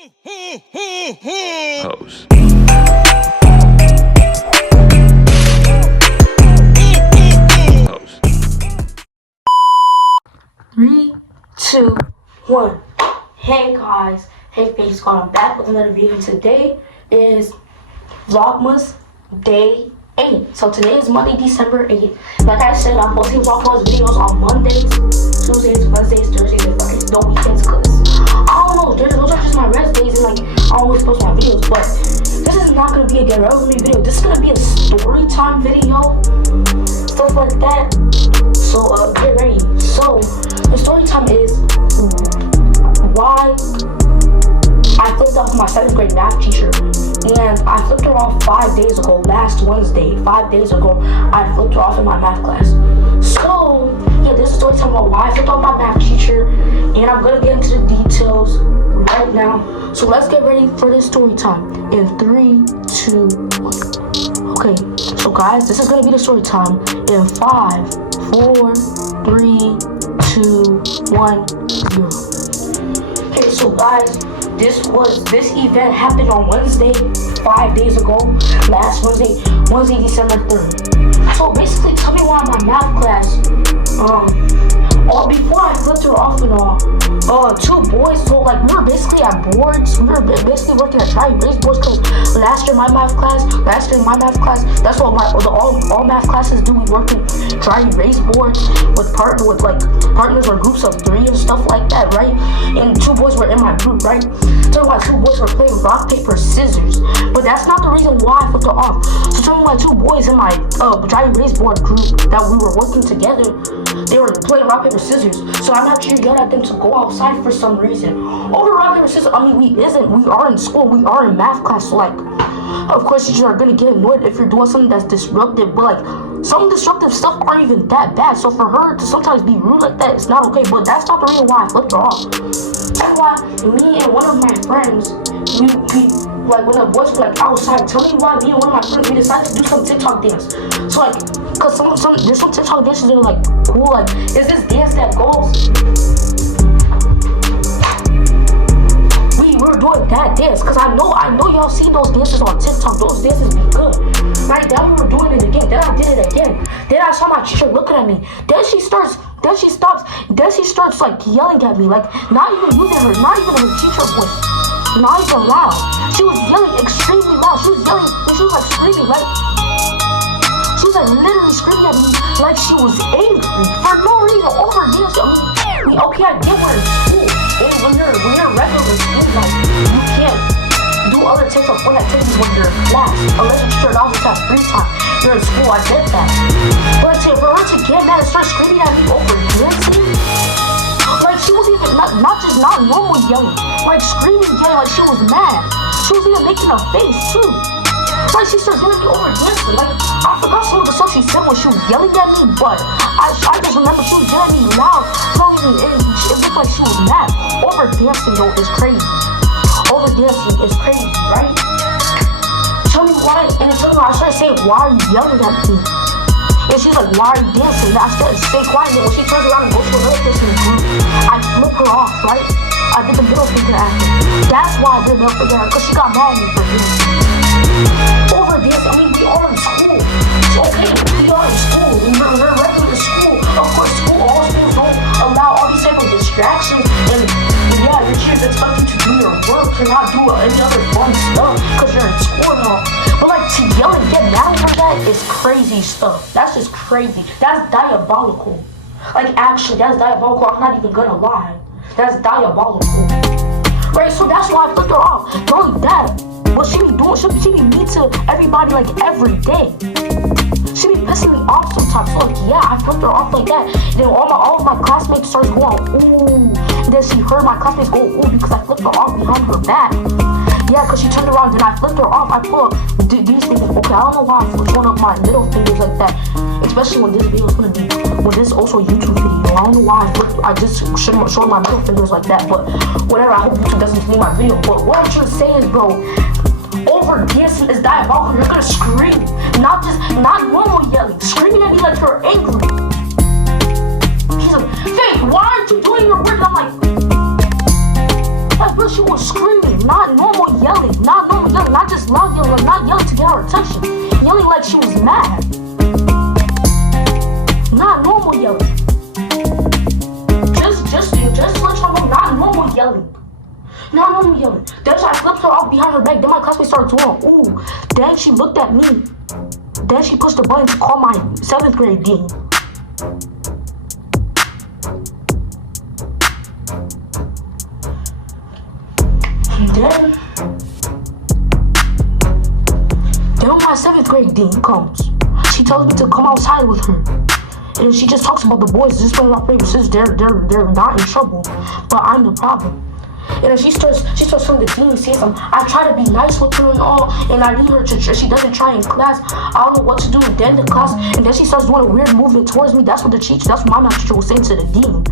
Pose. 3, 2, 1. Hey guys, hey Face Squad, I'm back with another video. Today is Vlogmas Day 8. So today is Monday, December 8th. Like I said, I'm posting Vlogmas videos on Mondays, Tuesdays, Wednesdays, Thursdays, and Fridays. No weekends, cause I don't know, those are just my rest days, and like I always post my videos. But this is not gonna be a get ready video. This is gonna be a story time video, stuff like that. So get ready. So the story time is why I flipped off my 7th grade math teacher, and I flipped her off 5 days ago. Last Wednesday, 5 days ago, I flipped her off in my math class. So yeah, this is story time about why I flipped off my math teacher, and I'm gonna get into the details right now. So let's get ready for this story time in 3, 2, 1. Okay, so guys, this is gonna be the story time in 5, 4, 3, 2, 1, 0. Okay, so guys, this event happened on Wednesday, 5 days ago, last Wednesday, December 3rd. So basically, tell me why my math class, before I flipped her off and all, 2 boys, so like we were basically at boards, we were basically working at dry erase boards, because last year in my math class, that's what all math classes do. We work in dry erase boards with partners or groups of 3 and stuff like that, right? And 2 boys were in my group, right? Tell me why 2 boys were playing rock, paper, scissors, but that's not the reason why I flipped her off. So tell me why 2 boys in my dry erase board group that we were working together, they were playing rock, paper, scissors. So I'm actually yelled at them to go outside for some reason. Over rock, paper, scissors, I mean, we are in school, we are in math class, so like, of course teachers are gonna get annoyed if you're doing something that's disruptive, but like, some disruptive stuff aren't even that bad. So for her to sometimes be rude like that, it's not okay, but that's not the reason why I flipped her off. That's why me and one of my friends, we like when the boys were like outside, tell me why me and one of my friends, we decided to do some TikTok dance. So like, cause there's some TikTok dances that are like cool, like, is this dance that goes, we were doing that dance, cause I know y'all see those dances on TikTok, those dances be good. Right, then we were doing it again, then I did it again, then I saw my teacher looking at me, then she stops, like yelling at me, like not even using her teacher voice, not even loud. She was yelling extremely loud. She was like screaming, like she was like literally screaming at me like she was angry for no reason over this. I mean, I get we're in school, and when you're regular in school, like you can't do other types of fun activities when you're in class unless your teacher allows you to have free time. You're in school, I get that, but for her to get mad and start screaming at me over dancing, like she was even not normal yelling, like screaming, yelling, like she was mad. She was even making a face too. Like she started yelling at me over dancing. Like I forgot some of the stuff she said when she was yelling at me, but I just remember she was yelling at me loud. It looked like she was mad. Over dancing though is crazy. Over dancing is crazy, right? Tell me why, and tell me why I started saying, why are you yelling at me? And she's like, why are you dancing? And I said, stay quiet. And when she turns around and goes to another person in the group, I flip her off, right? I did the middle finger at her. That's why I did the middle finger at her, because she got mad at me for dancing. Over dancing, I mean, we are in school. It's okay, we are in school. We're regular school. Of course, all schools don't allow all these type of distractions. And yeah, your teachers expect you to do your work and not do any other fun stuff because you're in school and all. But like to yell and get mad over that is crazy stuff. That's just crazy. That's diabolical. Like actually, that's diabolical. I'm not even gonna lie. That's diabolical. Right, so that's why I flipped her off. Not only that, what she be doing, she be mean to everybody like every day. She be pissing me off sometimes. So like, yeah, I flipped her off like that. And then all of my classmates starts going, ooh. And then she heard my classmates go, ooh, because I flipped her off behind her back. Yeah, because she turned around and I flipped her off. I pulled up these fingers. Okay, I don't know why I'm throwing up my middle fingers like that. Especially when this video is going to be, when this is also a YouTube video. I don't know why I just showed my middle fingers like that. But whatever, I hope YouTube doesn't see my video. But what I'm trying to say is, bro, over dancing is diabolical. You're going to scream. Not normal yelling. Screaming at me like you're angry. She's like, Faith, why aren't you doing your work? I'm like, Like, bro, she was screaming, not normal yelling, not just loud yelling, like not yelling to get her attention, yelling like she was mad. Not normal yelling. Just let y'all know, not normal yelling. Not normal yelling. Then I flipped her off behind her back. Then my classmate started doing, ooh. Then she looked at me. Then she pushed the button to call my 7th grade dean. Then when my 7th grade dean comes, she tells me to come outside with her. And then she just talks about the boys. This one of my favorite sisters, they're not in trouble, but I'm the problem. And then she starts from the dean saying something. I try to be nice with her and all, and I need her to. She doesn't try in class. I don't know what to do. And then the class, and then she starts doing a weird movement towards me. That's what my math teacher was saying to the dean.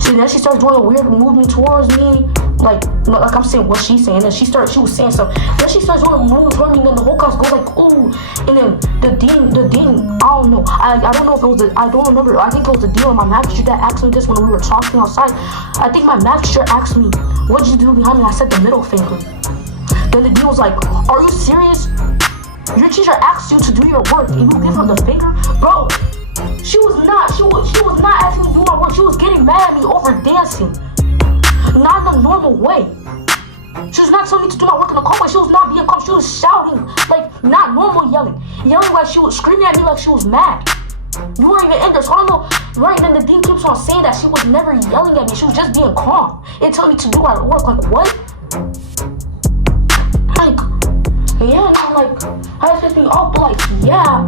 So then she starts doing a weird movement towards me, like I'm saying what she's saying. And she was saying something. Then she starts doing a movement towards me, and then the whole class goes like, ooh. And then the dean, I don't know. I don't know if it was I don't remember. I think it was the dean or my math teacher that asked me this when we were talking outside. I think my math teacher asked me, what did you do behind me? I said the middle finger. Then the dean was like, are you serious? Your teacher asked you to do your work and you give her the finger? Bro, she was not asking me to do my work. She was getting mad at me over dancing. Not the normal way. She was not telling me to do my work in the calm way. She was not being calm. She was shouting, like not normal yelling. Yelling like she was screaming at me like she was mad. You weren't even in there, so I don't know. Right, then the dean keeps on saying that she was never yelling at me. She was just being calm and telling me to do my work. Like, what? Like, yeah, and I'm like, I was just being off, but like, yeah.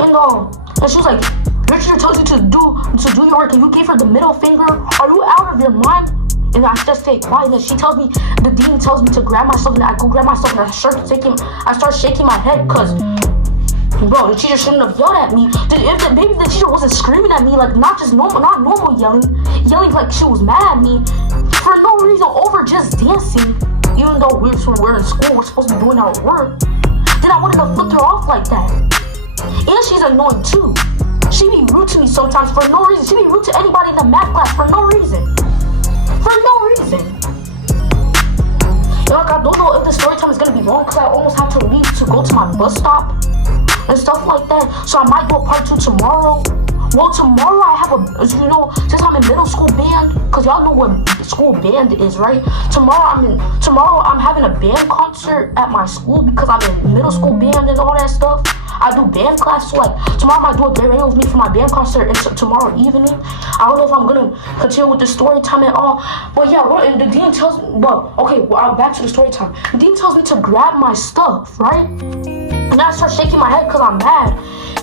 And she was like, your teacher tells you to do your work and you gave her the middle finger. Are you out of your mind? And I just stay quiet. And she tells me, the dean tells me to grab myself, and I go grab myself, and I start shaking my head, cause bro, the teacher shouldn't have yelled at me. Maybe the teacher wasn't screaming at me, like not normal yelling like she was mad at me for no reason over just dancing. Even though we're in school, we're supposed to be doing our work. Then I wanted to flip her off like that. And she's annoying too. She be rude to me sometimes for no reason. She be rude to anybody in the math class for no reason. For no reason. Like, I don't know if the story time is gonna be long because I almost have to leave to go to my bus stop and stuff like that. So I might do a part 2 tomorrow. Well, tomorrow I have since I'm in middle school band, because y'all know what school band is, right? Tomorrow I'm having a band concert at my school because I'm in middle school band and all that stuff. I do band class, so like tomorrow I might do a get ready with me for my band concert and tomorrow evening. I don't know if I'm gonna continue with the story time at all. But yeah, and the dean tells me, back to the story time. The dean tells me to grab my stuff, right? And I start shaking my head because I'm mad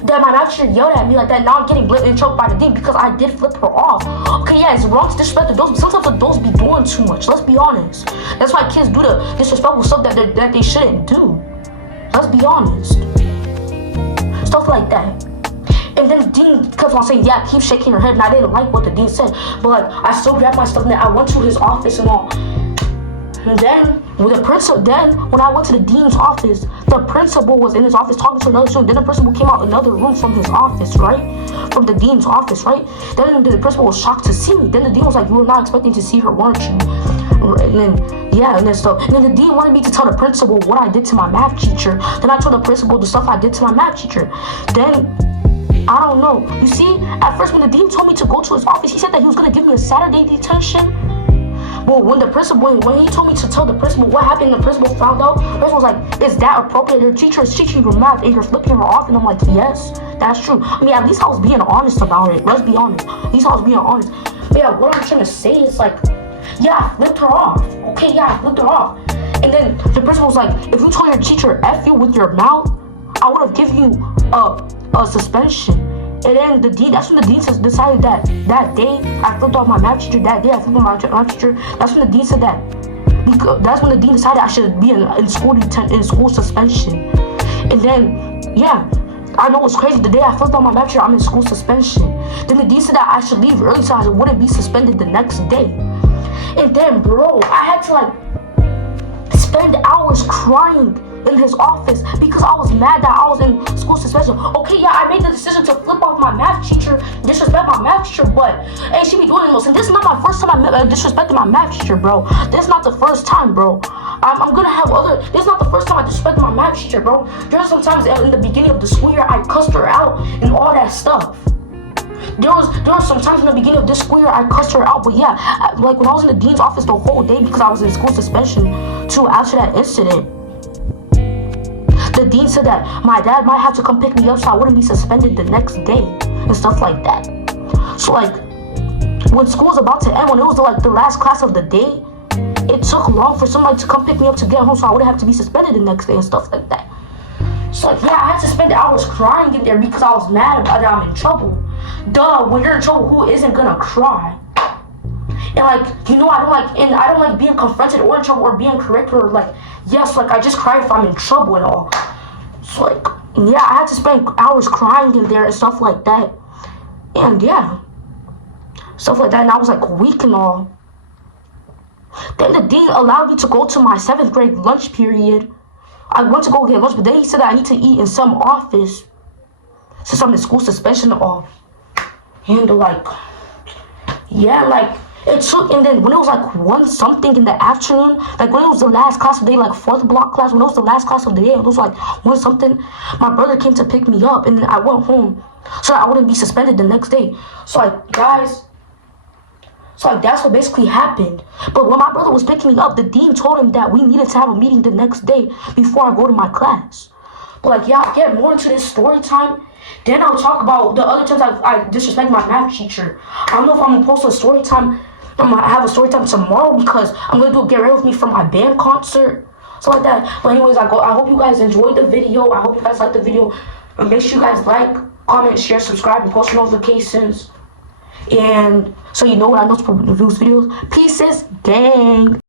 that my math teacher yelled at me like that. Now I'm getting blipped and choked by the dean because I did flip her off. Okay, yeah, it's wrong to disrespect adults, but sometimes adults be doing too much. Let's be honest. That's why kids do the disrespectful stuff that they shouldn't do. Let's be honest. Stuff like that. And then the dean kept on saying, yeah, keep shaking her head. And I didn't like what the dean said, but like I still grabbed my stuff and then I went to his office and all. And then when I went to the dean's office, the principal was in his office talking to another student. Then the principal came out another room from his office, right? From the dean's office, right? Then the principal was shocked to see me. Then the dean was like, you were not expecting to see her, weren't you? And then the dean wanted me to tell the principal what I did to my math teacher. Then I told the principal the stuff I did to my math teacher. Then I don't know. You see, at first when the dean told me to go to his office, he said that he was gonna give me a Saturday detention. Well, when he told me to tell the principal what happened, the principal found out. The principal was like, is that appropriate? Your teacher is teaching you math and you're flipping her off. And I'm like, yes, that's true. I mean, at least I was being honest about it. Let's be honest. At least I was being honest. But yeah, what I'm trying to say is like, yeah, I flipped her off. Okay, yeah, I flipped her off. And then the principal was like, if you told your teacher F you with your mouth, I would have given you a suspension. And then that's when the dean decided that day I flipped off my math teacher. That day I flipped off my math teacher. That's when the dean said that. Because that's when the dean decided I should be in school suspension. And then yeah, I know it's crazy. The day I flipped off my math teacher, I'm in school suspension. Then the dean said that I should leave early so I wouldn't be suspended the next day. And then bro, I had to like spend hours crying in his office because I was mad that I was in school suspension. Okay, yeah, I made the decision to flip off my math teacher, disrespect my math teacher, but hey, she be doing the most. And this is not my first time I disrespected my math teacher, bro. This is not the first time, bro. I'm gonna have other. This is not the first time I disrespected my math teacher, bro. There are sometimes in the beginning of the school year I cussed her out and all that stuff. There was some times in the beginning of this school year I cussed her out, but yeah, like when I was in the dean's office the whole day because I was in school suspension too after that incident. The dean said that my dad might have to come pick me up so I wouldn't be suspended the next day and stuff like that. So like when school was about to end, when it was like the last class of the day, it took long for somebody to come pick me up to get home so I wouldn't have to be suspended the next day and stuff like that. So like yeah, I had to spend hours crying in there because I was mad about that I'm in trouble. Duh, when you're in trouble, who isn't gonna cry? And like, you know, I don't like being confronted or in trouble or being corrected or like, yes, like I just cry if I'm in trouble and all. So like, yeah, I had to spend hours crying in there and stuff like that. And yeah, stuff like that. And I was like weak and all. Then the dean allowed me to go to my 7th grade lunch period. I went to go get lunch, but then he said that I need to eat in some office since I'm in school suspension and all. And like, yeah, like it took, and then when it was like 1 something in the afternoon, like when it was the last class of the day, like 4th block class, when it was the last class of the day, it was like 1 something, my brother came to pick me up and then I went home so I wouldn't be suspended the next day. So like, guys, so like that's what basically happened. But when my brother was picking me up, the dean told him that we needed to have a meeting the next day before I go to my class. But like, yeah, I'll get more into this story time. Then I'll talk about the other times I disrespect my math teacher. I don't know if I'm gonna post a story time. I'm gonna have a story time tomorrow because I'm gonna do a get ready with me for my band concert, so like that. But anyways, I hope you guys enjoyed the video. I hope you guys liked the video. And make sure you guys like, comment, share, subscribe, and post notifications. And so you know when I know to produce videos. Pieces, gang.